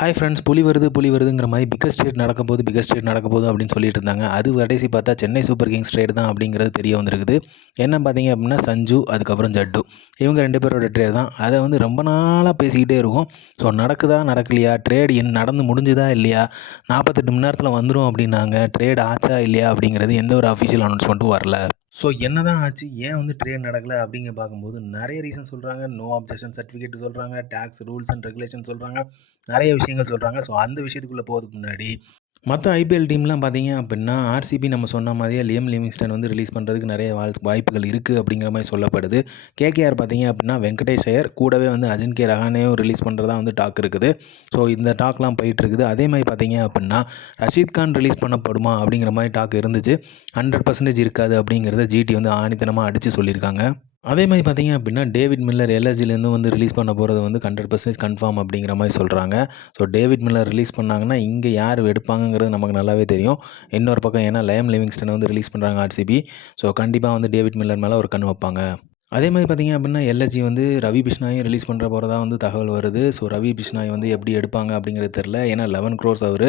Hi friends, புலி வருதுங்கிற மாதிரி biggest trade நடக்க போகுது அப்படின்னு சொல்லிட்டு இருந்தாங்க. அது கடைசி பார்த்தா சென்னை சூப்பர் கிங்ஸ் ட்ரேட் தான் அப்படிங்கிறது தெரிய வந்திருக்குது. என்ன பார்த்தீங்க அப்படின்னா சஞ்சு, அதுக்கப்புறம் ஜட்டு, இவங்க 2 பேரோட ட்ரேட் தான். அதை வந்து ரொம்ப நாளாக பேசிக்கிட்டே இருக்கும். ஸோ நடக்குதா நடக்கலையா, ட்ரேட் நடந்து முடிஞ்சுதா இல்லையா, 48 மணி நேரத்தில் வந்துடும் அப்படின்னாங்க. ட்ரேட் ஆச்சா இல்லையா அப்படிங்கிறது எந்த ஒரு அஃபிஷியல் அனௌன்ஸ்மெண்ட்டும் வரல. ஸோ என்ன தான் ஆச்சு, ஏன் வந்து ட்ரேட் நடக்கலை அப்படிங்க பார்க்கும்போது நிறைய ரீசன் சொல்கிறாங்க. நோ அப்ஜெக்ஷன் சர்டிஃபிகேட் சொல்கிறாங்க, டேக்ஸ் ரூல்ஸ் அண்ட் ரெகுலேஷன் சொல்கிறாங்க, நிறைய விஷயங்கள் சொல்கிறாங்க. ஸோ அந்த விஷயத்துக்குள்ளே போகிறதுக்கு முன்னாடி மற்ற ஐபிஎல் டீம்லாம் பார்த்தீங்க அப்படின்னா ஆர்சிபி நம்ம சொன்ன மாதிரியே லியம் லிவிங்ஸ்டன் வந்து ரிலீஸ் பண்ணுறதுக்கு நிறைய வாய்ப்புகள் இருக்குது அப்படிங்கிற மாதிரி சொல்லப்படுது. கேகேஆர் பார்த்தீங்க அப்படின்னா வெங்கடேஷ் ஐயர் கூடவே வந்து அஜின்கே ரஹானேயும் ரிலீஸ் பண்ணுறதா வந்து டாக் இருக்குது. ஸோ இந்த டாக்லாம் போயிட்டு இருக்குது. அதே மாதிரி பார்த்தீங்க அப்படின்னா ரஷீத் கான் ரிலீஸ் பண்ணப்படுமா அப்படிங்கிற மாதிரி டாக் இருந்துச்சு. 100% இருக்காது அப்படிங்கிறத ஜிடி வந்து ஆணித்தனமாக அடித்து சொல்லியிருக்காங்க. அதே மாதிரி பார்த்தீங்க அப்படின்னா டேவிட் மில்லர் எல்எஸ்ஜிலேருந்து வந்து ரிலீஸ் பண்ண போகிறது வந்து 100% கன்ஃபார்ம் அப்படிங்கிற மாதிரி சொல்கிறாங்க. ஸோ டேவிட் மில்லர் ரிலீஸ் பண்ணாங்கன்னா இங்கே யார் எடுப்பாங்கங்கிறது நமக்கு நல்லாவே தெரியும். இன்னொரு பக்கம் ஏன்னா லியம் லிவிங்ஸ்டன் வந்து ரிலீஸ் பண்ணுறாங்க ஆர்சிபி. ஸோ கண்டிப்பாக வந்து டேவிட் மில்லர் மேலே ஒரு கண் வைப்பாங்க. அதே மாதிரி பார்த்தீங்க அப்படின்னா எல்எஸ்ஜி வந்து ரவி பிஷ்னாயும் ரிலீஸ் பண்ணுற போகிறதா வந்து தகவல் வருது. ஸோ ரவி பிஷ்னாய் வந்து எப்படி எடுப்பாங்க அப்படிங்கிறது தெரில. ஏன்னா 11 crores அவர்.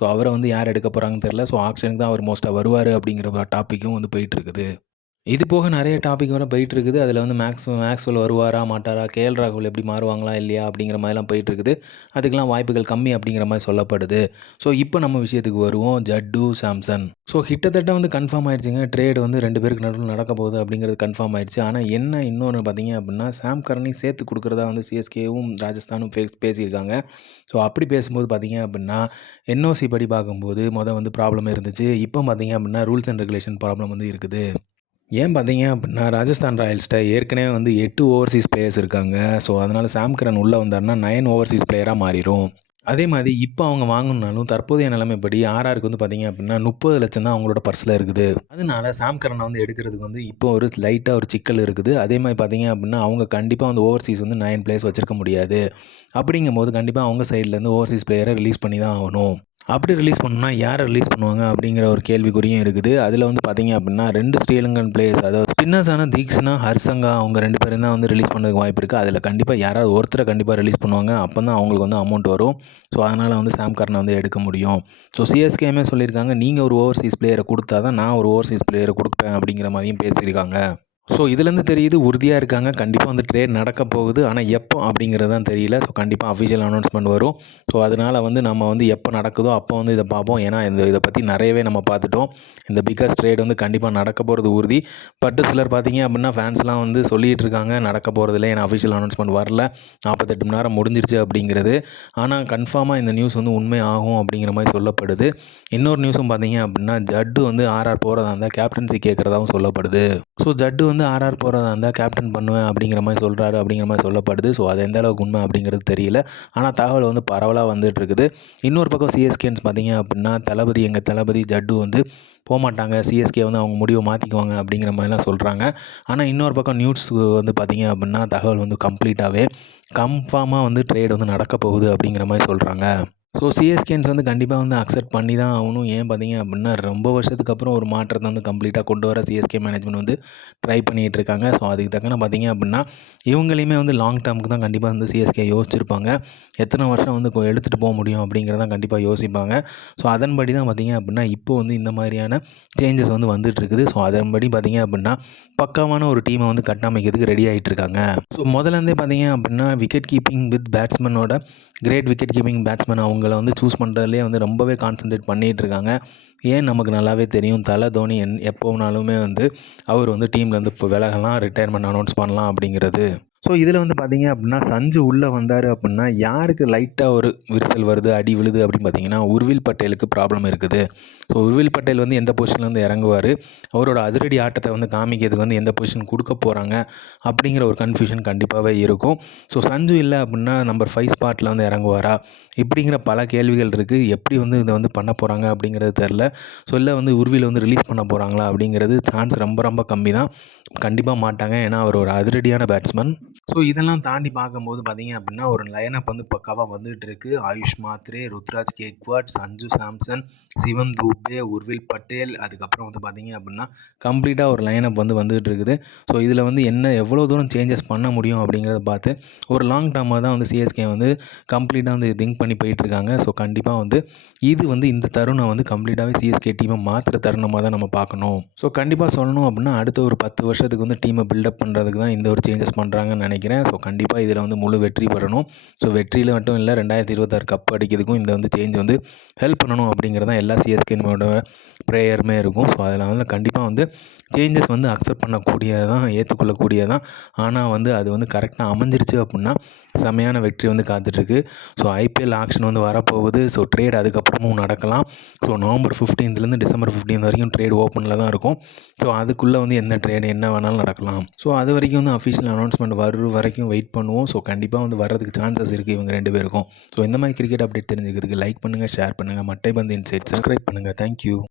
ஸோ அவரை வந்து யார் எடுக்க போகிறாங்கன்னு தெரில. ஸோ ஆக்ஷனுக்கு தான் அவர் மோஸ்ட்டாக வருவார் அப்படிங்கிற டாப்பிக்கும் வந்து போயிட்டுருக்குது. இது போக நிறைய டாபிக் வர போயிட்டுருக்குது. அதில் வந்து மேக்ஸ்வெல் வருவாரா மாட்டாரா, கேஎல் ராகுல் எப்படி மாறுவாங்களா இல்லையா அப்படிங்கிற மாதிரிலாம் போயிட்டுருக்குது. அதுக்கெலாம் வாய்ப்புகள் கம்மி அப்படிங்கிற மாதிரி சொல்லப்படுது. ஸோ இப்போ நம்ம விஷயத்துக்கு வருவோம். ஜட்டு, சாம்சன். ஸோ கிட்டத்தட்ட வந்து கன்ஃபார்ம் ஆயிடுச்சுங்க. ட்ரேட் வந்து 2 பேருக்கு நடுவில் நடக்க போகுது அப்படிங்கிறது கன்ஃபார்ம் ஆயிடுச்சு. ஆனால் என்ன இன்னொன்று பார்த்தீங்க அப்படின்னா சாம் கரனையும் சேர்த்து கொடுக்குறதா வந்து சிஎஸ்கேவும் ராஜஸ்தானும் பேசியிருக்காங்க. ஸோ அப்படி பேசும்போது பார்த்தீங்க அப்படின்னா என்ஓசி படி பார்க்கும்போது வந்து ப்ராப்ளம் இருந்துச்சு. இப்போ பார்த்தீங்க அப்படின்னா ரூல்ஸ் அண்ட் ரெகுலேஷன் ப்ராப்ளம் வந்து இருக்குது. ஏன் பார்த்தீங்க அப்படின்னா ராஜஸ்தான் ராயல்ஸ்கிட்ட ஏற்கனவே வந்து 8 ஓவர்சீஸ் பிளேயர்ஸ் இருக்காங்க. ஸோ அதனால் சாம் கரன் உள்ளே வந்தார்னா 9 ஓவர்சீஸ் பிளேயராக மாறிடும். அதே மாதிரி இப்போ அவங்க வாங்கணுன்னாலும் தற்போதைய நிலைமைப்படி ஆர்ஆருக்கு வந்து பார்த்தீங்க அப்படின்னா 30 லட்சம் தான் அவங்களோட பர்ஸில் இருக்குது. அதனால சாம் கரனை வந்து எடுக்கிறதுக்கு வந்து இப்போ ஒரு லைட்டாக ஒரு சிக்கல் இருக்குது. அதே மாதிரி பார்த்தீங்க அப்படின்னா அவங்க கண்டிப்பாக வந்து ஓவர்சீஸ் வந்து 9 பிளேயர்ஸ் வச்சிருக்க முடியாது. அப்படிங்கும்போது கண்டிப்பாக அவங்க சைட்லேருந்து ஓவர்சீஸ் பிளேயரை ரிலீஸ் பண்ணி தான் ஆகணும். அப்படி ரிலீஸ் பண்ணணும்னா யாரை ரிலீஸ் பண்ணுவாங்க அப்படிங்கிற ஒரு கேள்விக்குறியும் இருக்குது. அதில் வந்து பார்த்தீங்க அப்படின்னா 2 ஸ்ரீலங்கன் பிளேயர்ஸ், அதாவது ஸ்பின்னர்ஸான தீக்ஷனா, ஹர்சங்கா, அவங்க 2 பேரும் தான் வந்து ரிலீஸ் பண்ணுறதுக்கு வாய்ப்பு இருக்குது. அதில் கண்டிப்பாக யாராவது ஒருத்தரை கண்டிப்பாக ரிலீஸ் பண்ணுவாங்க. அப்போ தான் அவங்களுக்கு வந்து அமௌண்ட் வரும். ஸோ அதனால் வந்து சாம் கரனை வந்து எடுக்க முடியும். ஸோ சிஎஸ்கேமே சொல்லியிருக்காங்க, நீங்கள் ஒரு ஓவர்சீஸ் பிளேயரை கொடுத்தா தான் நான் ஒரு ஓவர்சீஸ் பிளேயரை கொடுப்பேன் அப்படிங்கிற மாதிரியும் பேசியிருக்காங்க. ஸோ இதுலேருந்து தெரியுது உறுதியாக இருக்காங்க. கண்டிப்பாக வந்து ட்ரேட் நடக்க போகுது. ஆனால் எப்போ அப்படிங்கிறது தான் தெரியல. ஸோ கண்டிப்பாக அஃபிஷியல் அனௌன்ஸ்மெண்ட் வரும். ஸோ அதனால் வந்து நம்ம வந்து எப்போ நடக்குதோ அப்போ வந்து இதை பார்ப்போம். ஏன்னா இதை பற்றி நிறையவே நம்ம பார்த்துட்டோம். இந்த பிக்கஸ்ட் ட்ரேட் வந்து கண்டிப்பாக நடக்க போகிறது உறுதி. பட் சிலர் பார்த்தீங்க அப்படின்னா ஃபேன்ஸ்லாம் வந்து சொல்லிகிட்டு இருக்காங்க நடக்க போகிறதில்ல, ஏன்னா அஃபிஷியல் அனௌன்ஸ்மெண்ட் வரல, 48 மணி நேரம் முடிஞ்சிருச்சு அப்படிங்கிறது. ஆனால் கன்ஃபார்மாக இந்த நியூஸ் வந்து உண்மை ஆகும் அப்படிங்கிற மாதிரி சொல்லப்படுது. இன்னொரு நியூஸும் பார்த்தீங்க அப்படின்னா ஜட்டு வந்து ஆர்ஆர் போகிறதா இருந்தால் கேப்டன்சி கேட்குறதாகவும் சொல்லப்படுது. ஸோ ஜட்டு வந்து ஆர்ஆர் போகிறதா இருந்தால் கேப்டன் பண்ணுவேன் அப்படிங்கிற மாதிரி சொல்கிறாரு அப்படிங்கிற மாதிரி சொல்லப்படுது. ஸோ அது எந்த அளவுக்கு உண்மை அப்படிங்கிறது தெரியல. ஆனால் தகவல் வந்து பரவலாக வந்துட்டு இருக்குது. இன்னொரு பக்கம் சிஎஸ்கேன்னு பார்த்தீங்க அப்படின்னா எங்கள் தளபதி ஜட்டு வந்து போகமாட்டாங்க, சிஎஸ்கே வந்து அவங்க முடிவை மாற்றிக்குவாங்க அப்படிங்கிற மாதிரிலாம் சொல்கிறாங்க. ஆனால் இன்னொரு பக்கம் நியூஸ் வந்து பார்த்தீங்க அப்படின்னா தகவல் வந்து கன்ஃபார்மாக வந்து ட்ரேட் வந்து நடக்க போகுது அப்படிங்கிற மாதிரி சொல்கிறாங்க. ஸோ சிஎஸ்கேன்ஸ் வந்து கண்டிப்பாக வந்து அக்செப்ட் பண்ணி தான் ஆகணும். ஏன் பார்த்தீங்க அப்படின்னா ரொம்ப வருஷத்துக்கு அப்புறம் ஒரு மாற்றத்தை வந்து கம்ப்ளீட்டாக கொண்டு வர சிஎஸ்கே மேனேஜ்மெண்ட் வந்து ட்ரை பண்ணிகிட்டு இருக்காங்க. ஸோ அதுக்கு தக்கன பார்த்தீங்க அப்படின்னா இவங்களையுமே வந்து லாங் டேர்முக்கு தான் கண்டிப்பாக வந்து சிஎஸ்கே யோசிச்சிருப்பாங்க. எத்தனை வருஷம் வந்து எடுத்துகிட்டு போக முடியும் அப்படிங்கிறதான் கண்டிப்பாக யோசிப்பாங்க. ஸோ அதன்படி தான் பார்த்தீங்க அப்படின்னா இப்போ வந்து இந்த மாதிரியான சேஞ்சஸ் வந்து வந்துட்டுருக்குது. ஸோ அதன்படி பார்த்தீங்க அப்படின்னா பக்காவான ஒரு டீமை வந்து கட்டமைக்கிறதுக்கு ரெடி ஆகிட்டு இருக்காங்க. ஸோ முதலேருந்தே பார்த்தீங்க அப்படின்னா விக்கெட் கீப்பிங் வித் பேட்ஸ்மேனோட கிரேட் விக்கெட் கீப்பிங் பேட்ஸ்மேன் அவங்கள வந்து சூஸ் பண்ணுறதுலேயே வந்து ரொம்பவே கான்சன்ட்ரேட் பண்ணிகிட்டு இருக்காங்க. ஏன் நமக்கு நல்லாவே தெரியும், தோனி எப்போனாலுமே வந்து அவர் வந்து டீம்லேருந்து இப்போ விலகலாம், ரிட்டையர்மெண்ட் அனௌன்ஸ் பண்ணலாம் அப்படிங்கிறது. ஸோ இதில் வந்து பார்த்தீங்க அப்படின்னா சஞ்சு உள்ளே வந்தார் அப்படின்னா யாருக்கு லைட்டாக ஒரு விரிசல் வருது, அடி விழுது அப்படின்னு பார்த்தீங்கன்னா உர்வில் பட்டேலுக்கு ப்ராப்ளம் இருக்குது. ஸோ உர்வில் பட்டேல் வந்து எந்த பொசிஷனில் வந்து இறங்குவார், அவரோட அதிரடி ஆட்டத்தை வந்து காமிக்கிறதுக்கு வந்து எந்த பொசிஷன் கொடுக்க போகிறாங்க அப்படிங்கிற ஒரு கன்ஃபியூஷன் கண்டிப்பாகவே இருக்கும். ஸோ சஞ்சு இல்லை அப்படின்னா நம்பர் 5 ஸ்பாட்டில் வந்து இறங்குவாரா, இப்படிங்கிற பல கேள்விகள் இருக்குது. எப்படி வந்து இதை வந்து பண்ண போகிறாங்க அப்படிங்கிறது தெரில. ஸோ இல்லை வந்து உர்வில் வந்து ரிலீஸ் பண்ண போகிறாங்களா அப்படிங்கிறது சான்ஸ் ரொம்ப ரொம்ப கம்மி தான். கண்டிப்பாக மாட்டாங்க. ஏன்னா அவர் ஒரு அதிரடியான பேட்ஸ்மேன். ஸோ இதெல்லாம் தாண்டி பார்க்கும்போது பார்த்தீங்க அப்படின்னா, ஒரு லைனப் வந்து பக்காவா வந்துட்டுருக்கு. ஆயுஷ் மாத்ரே, ருத்ராஜ் கேக்வாட், சஞ்சு சாம்சன், சிவம் தூபே, உர்வில் பட்டேல், அதுக்கப்புறம் வந்து பார்த்தீங்க அப்படின்னா, கம்ப்ளீட்டா ஒரு லைனப் வந்து வந்துகிட்டு இருக்குது. ஸோ இதில வந்து எவ்வளோ தூரம் சேஞ்சஸ் பண்ண முடியும் அப்படிங்கிறத பார்த்து, ஒரு லாங் டர்மா தான் வந்து சிஎஸ்கே வந்து கம்ப்ளீட்டா வந்து திங்க் பண்ணி போயிட்டுருக்காங்க. ஸோ கண்டிப்பா வந்து இது வந்து இந்த தருணம் வந்து கம்ப்ளீட்டாவே சிஎஸ்கே டீமை மாத்துற தருணமா தான் நம்ம பார்க்கணும். ஸோ கண்டிப்பா சொல்லணும் அப்படின்னா, அடுத்த ஒரு 10 வருஷத்துக்கு வந்து டீமை பில்டப் பண்ணுறதுக்கு தான் இந்த ஒரு சேஞ்சஸ் பண்ணுறாங்கன்னு நினைக்கிறேன். ஸோ கண்டிப்பா இதில் வந்து முழு வெற்றி பெறணும். ஸோ வெற்றியில மட்டும் இல்லை, 2026 கப் அடிக்கிறதுக்கும் இந்த வந்து சேஞ்ச் வந்து ஹெல்ப் பண்ணணும் அப்படிங்கிறது தான் எல்லா சிஎஸ்கேனோட ப்ரேயருமே இருக்கும். ஸோ அதில் வந்து கண்டிப்பாக வந்து சேஞ்சஸ் வந்து அக்செப்ட் பண்ணக்கூடியது தான், ஏற்றுக்கொள்ளக்கூடியது தான். ஆனால் வந்து அது வந்து கரெக்டாக அமைஞ்சிருச்சு அப்படின்னா செமையான வெற்றி வந்து காத்துட்ருக்கு. ஸோ ஐபிஎல் ஆக்ஷன் வந்து வரப்போகுது. ஸோ ட்ரேட் அதுக்கப்புறமும் நடக்கலாம். ஸோ நவம்பர் 15லேருந்து டிசம்பர் 15 வரைக்கும் ட்ரேட் ஓப்பனில் தான் இருக்கும். ஸோ அதுக்குள்ளே வந்து எந்த ட்ரேடு என்ன வேணாலும் நடக்கலாம். ஸோ அது வரைக்கும் வந்து அஃபிஷியல் அனௌன்ஸ்மெண்ட் வரும் வரைக்கும் வெயிட் பண்ணுவோம். ஸோ கண்டிப்பாக வந்து வர்றதுக்கு சான்சஸ் இருக்குது இவங்க 2 பேருக்கும். ஸோ இந்த மாதிரி கிரிக்கெட் அப்டேட் தெரிஞ்சுக்கிறதுக்கு லைக் பண்ணுங்கள், ஷேர் பண்ணுங்கள். மட்டைபந்து இன்சைட் சப்ஸ்கிரைப் பண்ணுங்கள். தேங்க்யூ.